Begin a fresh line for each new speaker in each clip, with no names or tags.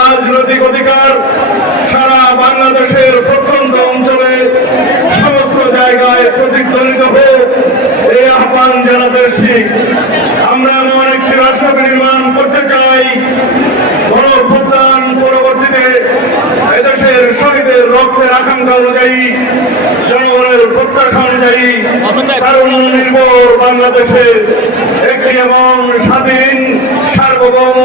রাজনৈতিক অধিকার সারা বাংলাদেশের প্রত্যন্ত অঞ্চলে সমস্ত জায়গায় প্রতিধ্বনিত হোক এই আহ্বান জানাতে এসেছি। আমরা এমন একটি রাষ্ট্র নির্মাণ করতে চাই বড় অভ্যুত্থান পরবর্তীতে এদেশের শহীদের রক্তের আকাঙ্ক্ষা অনুযায়ী জনগণের প্রত্যাশা অনুযায়ী কারণ নির্ভর বাংলাদেশে একটি এবং স্বাধীন সার্বভৌম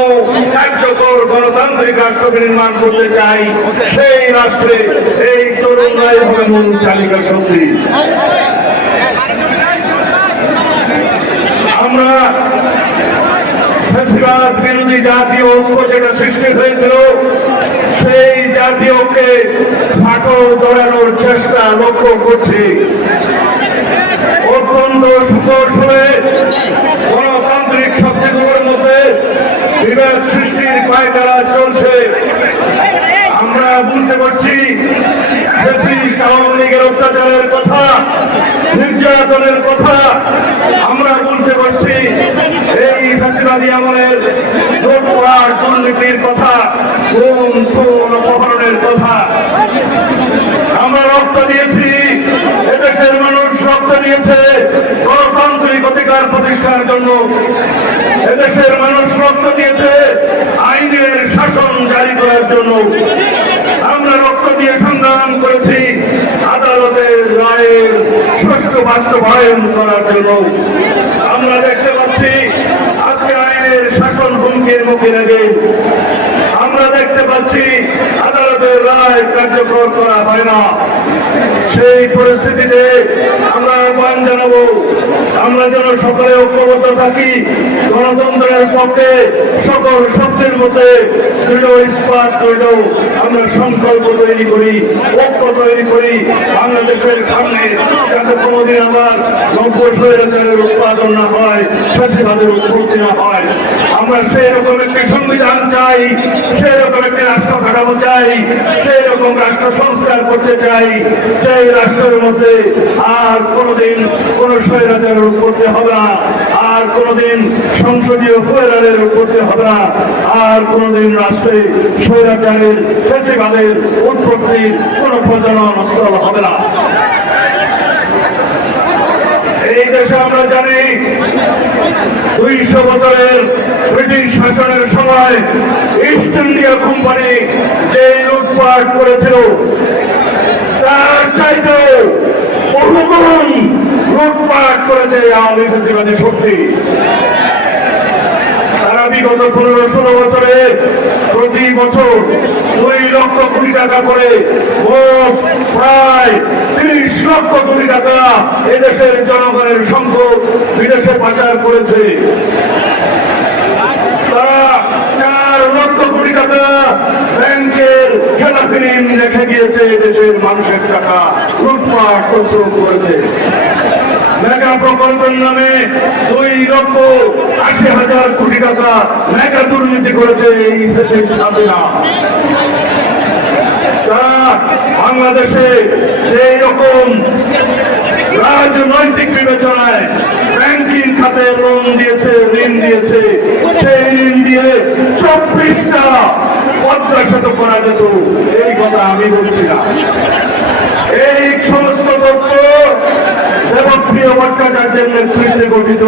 কার্যকর গণতান্ত্রিক রাষ্ট্র নির্মাণ করতে চাই, সেই রাষ্ট্রে এই তরুণরাই চালিকা শক্তি। আমরা বিরোধী জাতীয় ঐক্য যেটা সৃষ্টি হয়েছিল, সেই জাতীয় ঐক্যে ফাটল ধরানোর চেষ্টা লক্ষ্য করছি। অত্যন্ত সুকৌশলে গণতান্ত্রিক শক্তিগুলোর মধ্যে বিভেদ সৃষ্টির পায়তারা চলছে। আমরা বুঝতে পারছি আওয়ামী লীগের অত্যাচারের কথা, নির্যাতনের কথা। আমরা বুঝতে পারছি এই ফ্যাসিবাদী আমলের লুটপাট দুর্নীতির কথা গুম খুন, অপহরণের কথা। আমরা রক্ত দিয়েছি, এদেশের মানুষ রক্ত দিয়েছে অধিকার প্রতিষ্ঠার জন্য এদেশের মানুষ রক্ত দিয়েছে, আইনের শাসন জারি করার জন্য। আমরা রক্ত দিয়ে সংগ্রাম করেছি আদালতের রায়ের সুষ্ঠু বাস্তবায়ন করার জন্য। আমরা দেখতে পাচ্ছি, আজকে আইনের শাসন হুমকির মুখে লেগে। আমরা দেখতে পাচ্ছি আদালতের রায় কার্যকর করা হয় না। সেই পরিস্থিতিতে আমরা আহ্বান জানাব। আমরা যেন সকলে ঐক্যবদ্ধ থাকি, গণতন্ত্রের পক্ষে সকল শক্তির মধ্যে দৃঢ় ইস্পাত, দৃঢ় আমরা সংকল্প তৈরি করি, ঐক্য তৈরি করি। বাংলাদেশের সামনে যাতে কোনোদিন আবার নব্য স্বৈরাচারের উৎপাদন না হয়, ফ্যাসিবাদের উৎপত্তি না হয়। আমরা সেই রকম একটি সংবিধান চাই সেই রকম একটি রাষ্ট্র কাঠামো চাই সেই রকম রাষ্ট্র সংস্কার করতে চাই। সেই রাষ্ট্রের মধ্যে আর কোনোদিন কোন স্বৈরাচারের করতে হবে না, আর কোনোদিন সংসদীয় ফেরারের করতে হবে না, আর কোনোদিন রাষ্ট্রে স্বৈরাচারের ফেসিবাদের উৎপত্তির কোন প্রজনন স্থল হবে না। এই দেশে আমরা জানি দুইশো বছরের ব্রিটিশ শাসনের সময় ইস্ট ইন্ডিয়া কোম্পানি যে লুটপাট করেছিল তার চাইতেও পনেরো ষোলো বছরে প্রতি বছর দুই লক্ষ কোটি টাকা করে মোট প্রায় তিরিশ লক্ষ কোটি টাকা এদেশের জনগণের সম্পদ বিদেশে পাচার করেছে তারা চার লক্ষ কোটি টাকা ব্যাংকের খেলাপি ঋণ রেখে গিয়েছে দেশের মানুষের টাকা। করেছে। মেগা প্রকল্পের নামে দুই লক্ষ আশি হাজার কোটি টাকা মেগা দুর্নীতি করেছে এই বাংলাদেশে রকম রাজনৈতিক বিবেচনায় ব্যাংকিং খাতে লোন দিয়েছে সেই ঋণ দিয়ে চব্বিশটা পদ্মা সেতু করা যেত এই কথা আমি বলছি না। এই সমস্ত তথ্য দেবপ্রিয় ভট্টাচার্যের নেতৃত্বে গঠিত,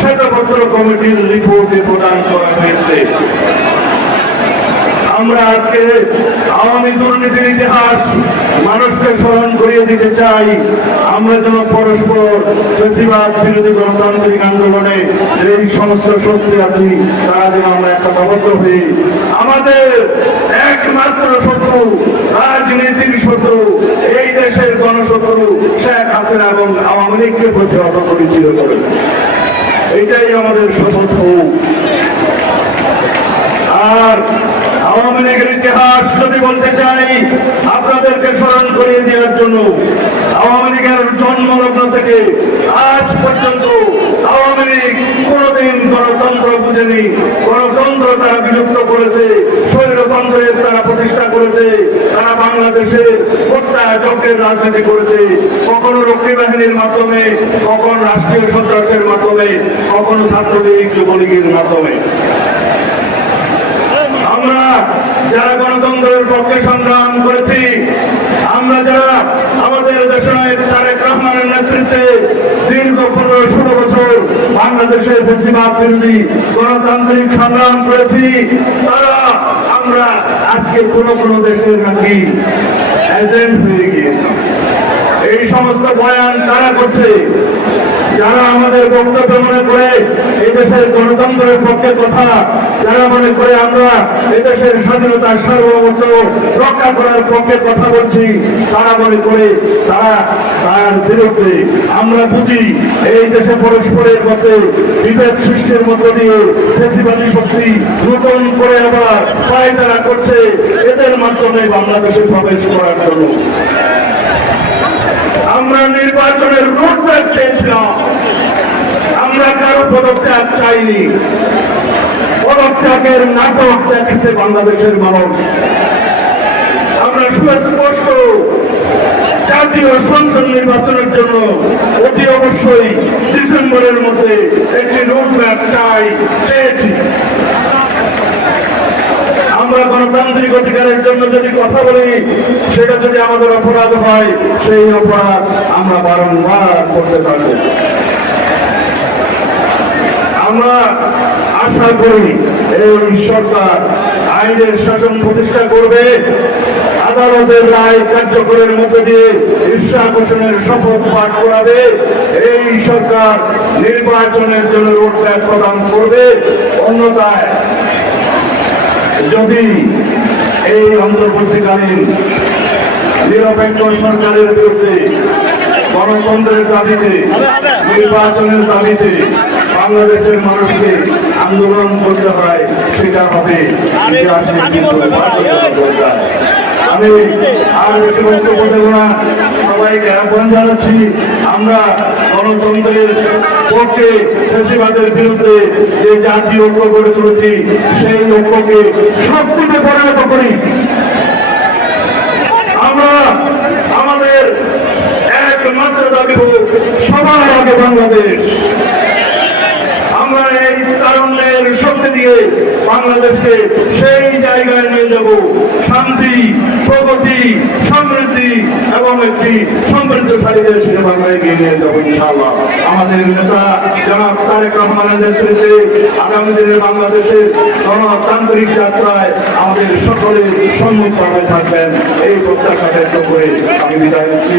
শ্বেতপত্র কমিটির রিপোর্টে প্রদান করা হয়েছে। আমরা আজকে আওয়ামী দুর্নীতির ইতিহাস মানুষকে স্মরণ করিয়ে দিতে চাই। আমরা যেন পরস্পর বেশিরভাগ বিরোধী গণতান্ত্রিক আন্দোলনে যে এই সমস্ত শক্তি আছি, তারা যেন আমরা একটা অবদ্ধ হই। আমাদের একমাত্র শত্রু, রাজনীতির শত্রু, এই দেশের গণশত্রু শেখ হাসিনা এবং আওয়ামী লীগকে প্রতিহত করেছিল করে এটাই আমাদের হোক। আর আওয়ামী লীগের ইতিহাস যদি বলতে চাই, আপনাদেরকে স্মরণ করিয়ে দেওয়ার জন্য, আওয়ামী লীগের জন্মলগ্ন থেকে আজ পর্যন্ত আওয়ামী বুঝেনি গণতন্ত্র তারা বিলুপ্ত করেছে, স্বৈরতন্ত্রের তারা প্রতিষ্ঠা করেছে, তারা বাংলাদেশের হত্যা যজ্ঞের রাজনীতি করেছে, কখনো রক্ষী বাহিনীর মাধ্যমে, কখন রাষ্ট্রীয় সন্ত্রাসের মাধ্যমে, কখনো ছাত্রলীগ, যুবলীগের মাধ্যমে। আমরা যারা গণতন্ত্রের পক্ষে সংগ্রাম করেছি আমরা যারা আমাদের দেশের তারেক রহমানের নেতৃত্বে দীর্ঘ পনেরো ষোলো বছর বাংলাদেশের বেশিরভাগ বিরোধী গণতান্ত্রিক সংগ্রাম করেছি, তারা আমরা আজকে কোনো কোনো দেশের নাকি এজেন্ট হয়ে গিয়েছি। এই সমস্ত বয়ান তারা করছে? যারা আমাদের বক্তব্য মনে করে এই দেশের গণতন্ত্রের পক্ষে কথা, যারা মনে করে আমরা এই দেশের স্বাধীনতার সার্বভৌমত্ব রক্ষা করার পক্ষে কথা বলছি, তারা মনে করে তারা তার বিরুদ্ধে। আমরা বুঝি এই দেশে পরস্পরের মধ্যে বিভেদ সৃষ্টির মধ্য দিয়ে ফেসিবাদী শক্তি নতুন করে আবার পায়তারা করছে। এদের মাধ্যমে বাংলাদেশে প্রবেশ করার জন্য। আমরা নির্বাচনের রোডম্যাপ চেয়েছিলাম। আমরা কারও পদত্যাগ চাইনি। পদত্যাগের নাটক দেখেছে বাংলাদেশের মানুষ। আমরা সুস্পষ্ট জাতীয় সংসদ নির্বাচনের জন্য অতি অবশ্যই ডিসেম্বরের মধ্যে একটি রোডম্যাপ চাই, চেয়েছি। আমরা গণতান্ত্রিক অধিকারের জন্য যদি কথা বলি, সেটা যদি আমাদের অপরাধ হয়, সেই অপরাধ আমরা বারংবার করতে পারব। আমরা আশা করি এই সরকার আইনের শাসন প্রতিষ্ঠা করবে। আদালতের রায় কার্যকরের মধ্যে দিয়ে ঈর্ষা ঘোষণের শপথ পাঠ করাবে। এই সরকার নির্বাচনের জন্য রোডম্যাপ প্রদান করবে। অন্যথায় যদি এই অন্তর্বর্তীকালীন নিরপেক্ষ সরকারের বিরুদ্ধে গণতন্ত্রের দাবিতে নির্বাচনের দাবিতে বাংলাদেশের মানুষকে আন্দোলন করতে হয় সেটা হবে। আমি আর বেশি বক্তব্য দেব না সবাইকে আহ্বান জানাচ্ছি আমরা গণতন্ত্রের পক্ষে ফেসিবাদের বিরুদ্ধে যে জাতীয় ঐক্য গড়ে তুলেছি, সেই ঐক্যকে শক্তিতে পরিণত করি। আমরা আমাদের একমাত্র দাবি হোক সবার আগে বাংলাদেশ। আমরা এই তারুণ্যের শক্তি দিয়ে বাংলাদেশকে সেই জায়গায় নিয়ে যাব। শান্তি, প্রগতি, সমৃদ্ধি এবং একটি সমৃদ্ধশালী দেশ হিসেবে আমরা এগিয়ে নিয়ে যাব ইনশাআল্লাহ। আমাদের নেতা জনাব তারেক রহমানের নেতৃত্বে আগামী দিনে বাংলাদেশের গণতান্ত্রিক যাত্রায় আমাদের সকলে সম্মুখভাবে থাকবেন। এই প্রত্যাশা ব্যক্ত করে আমি বিদায় নিচ্ছি।